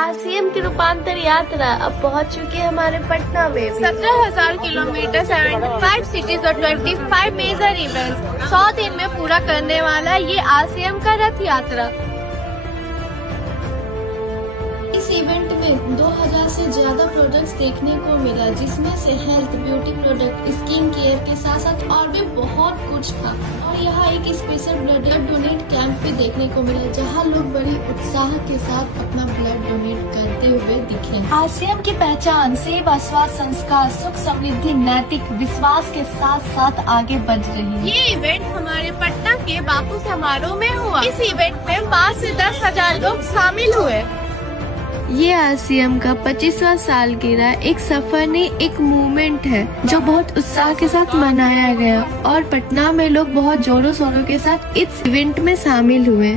RCM की रूपांतर यात्रा अब पहुंच चुकी है हमारे पटना में। 17,000 किलोमीटर, 75 सिटीज और 25 मेजर इवेंट्स 100 दिन में पूरा करने वाला ये आरसीएम का रथ यात्रा। इस इवेंट में 2000 से ज्यादा प्रोडक्ट्स देखने को मिला, जिसमें से health, beauty product, skin care के साथ साथ और भी बहुत कुछ था। और यहाँ एक स्पेशल ब्लड डोनेट कैंप भी देखने को मिला, जहाँ लोग बड़ी उत्साह के साथ अपना ब्लड डोनेट करते हुए दिखे। आरसीएम की पहचान सेवा, स्वास्थ्य, संस्कार, सुख, समृद्धि, नैतिक विश्वास के साथ साथ आगे बढ़ रही है। ये इवेंट हमारे पटना के बापू समारोह में हुआ। इस इवेंट में 5 से 10,000 लोग शामिल हुए। ये आरसीएम का 25वां सालगिरह एक सफर नहीं, एक मूवमेंट है जो बहुत उत्साह के साथ मनाया गया और पटना में लोग बहुत जोरों शोरों के साथ इस इवेंट में शामिल हुए।